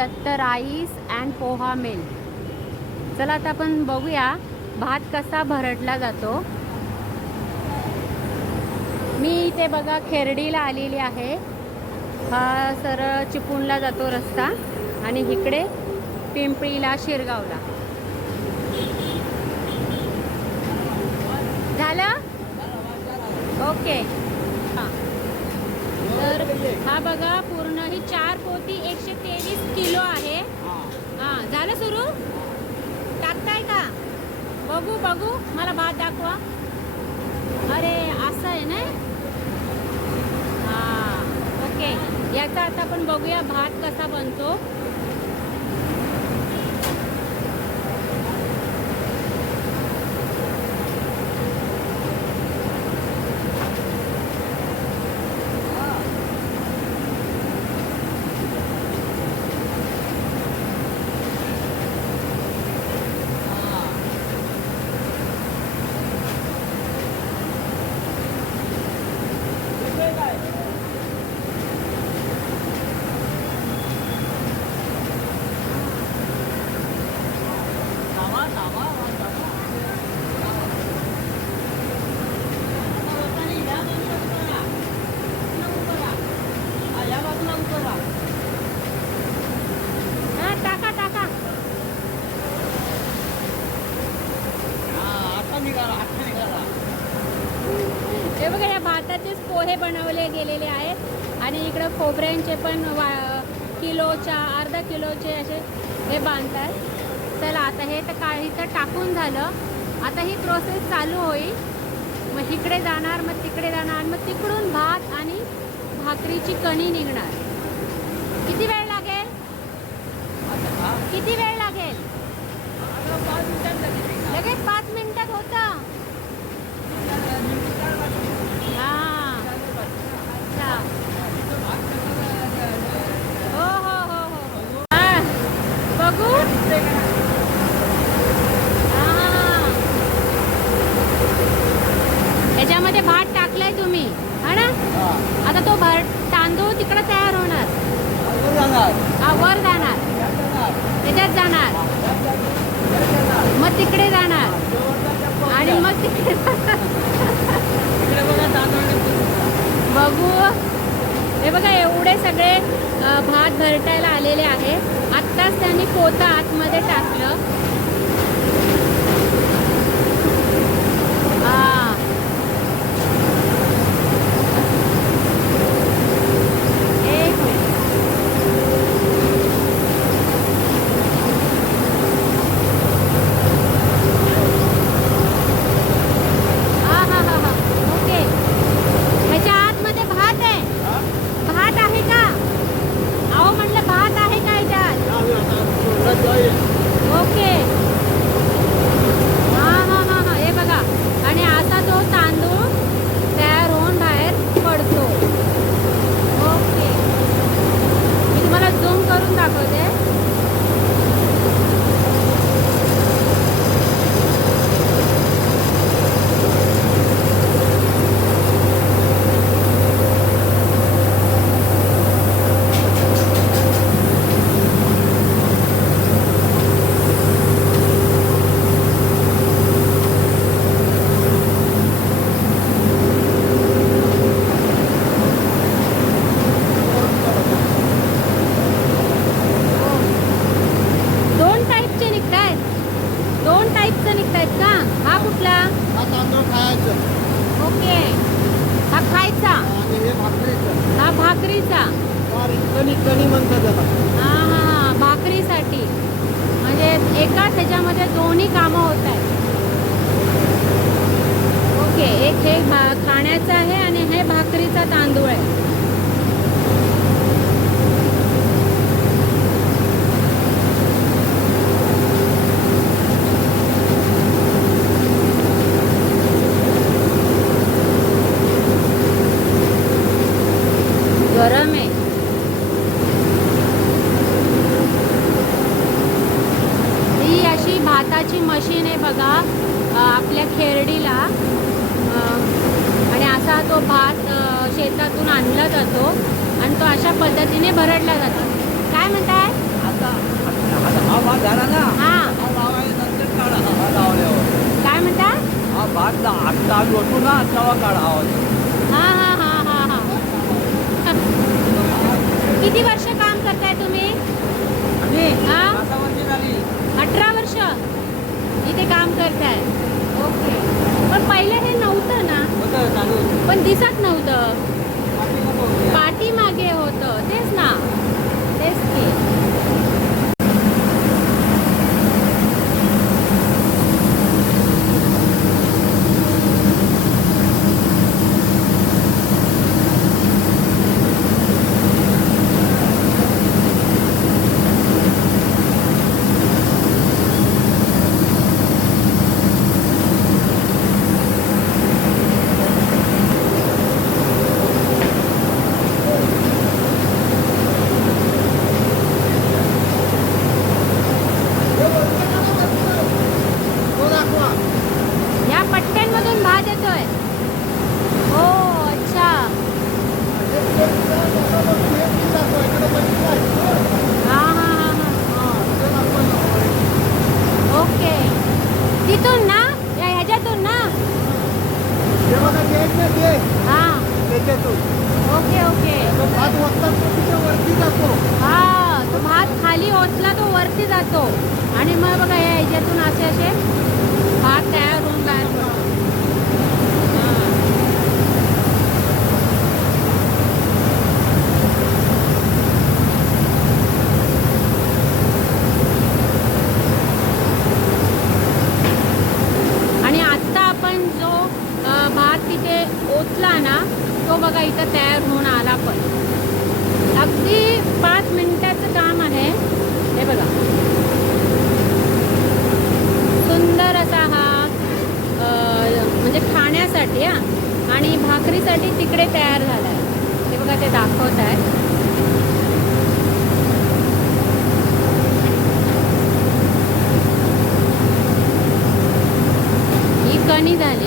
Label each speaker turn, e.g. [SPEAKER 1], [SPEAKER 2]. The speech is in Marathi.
[SPEAKER 1] Datta rice and poha mill. चला आता आपण बघूया भात कसा भरडला जातो. मी इथे बघा खेरडीला आलेली आहे. हा सरळ चिपळूणला जातो रस्ता आणि इकडे पिंपळीला शिरगावला. झालं? ओके. बघा पूर्ण ही चार पोती एकशे तेवीस किलो आहे. हां. झालं सुरू? टाकताय का? बघू बघू. मला भात दाखवा. अरे असं आहे ना? हां ओके. याचा आता आपण बघूया भात कसा बनतो. हे बघा या भाताचेच पोहे बनवले गेलेले आहेत. आणि इकडं खोबऱ्यांचे पण वा किलोच्या अर्धा किलोचे असे हे बांधतात. चला आता हे तर काहीचं टाकून झालं. आता ही प्रोसेस चालू होईल. मग इकडे जाणार मग तिकडे जाणार मग तिकडून भात आणि भाकरीची कणी निघणार. किती वेळ लागेल? किती वेळ लागेल लगेच पाच मिनिटात होतं हां अच्छा हो हो हो हो हां बघू हां ह्याच्यामध्ये भात टाकलाय तुम्ही हा ना? आता तो भात तांदूळ तिकडे तयार होणार. हा वर जाणार. त्याच्यात जाणार. मग तिकडे जाणार. आणि मग तिकडे बघू हे बघा एवढे सगळे भात भरटायला आलेले आहे त्यांनी पोता आतमध्ये टाकलं. で भाकरीचा.
[SPEAKER 2] कणी कणी म्हणतात त्याला.
[SPEAKER 1] हा हा भाकरीसाठी. म्हणजे एकाच ह्याच्यामध्ये दोन्ही कामं होत आहेत. ओके एक हे खाण्याचं आहे आणि हे भाकरीचा तांदूळ आहे गरम आहे ही अशी भाताची मशीन आहे बघा अ, आपल्या खेरडीला अ, आणि असा तो भात अ, शेतातून आणला जातो आणि तो अशा पद्धतीने भरडला जातो. काय म्हणताय? काय म्हणता
[SPEAKER 3] हा भात ला- आता आम्ही होतो ना तेव्हा काढा हा
[SPEAKER 1] हा हा हा हा किती वर्ष काम करताय तुम्ही? हा? अठरा वर्ष इथे काम करताय. ओके. पण पहिले हे नव्हतं ना. पण दिसत नव्हतं
[SPEAKER 3] बाकी नको होते.
[SPEAKER 1] पाठीमागे होतं तेच ना तेच की
[SPEAKER 2] तो दाखवा
[SPEAKER 1] या पट्ट्यांमधून येतोय हो अच्छा. हा हा हा हां. ओके. तिथून ना या ह्याच्यातून ना? हां.
[SPEAKER 2] बघा
[SPEAKER 1] ओके ओके.
[SPEAKER 2] तो वरती जातो
[SPEAKER 1] हा तो भात खाली ओतला तो वरती जातो. आणि मग बघा या असे असे भात तयार होऊन बाहेर पडतो हा. आणि आत्ता आपण जो अ, भात तिथे ओतला ना तो इथं तयार होऊन आला पण. अगदी पाच मिनिटाचं काम आहे. हे बघा. सुंदर असा हा म्हणजे खाण्यासाठी हा. आणि भाकरीसाठी तिकडे तयार झाला आहे हे बघा ते दाखवत आहे. ही कणी झाली.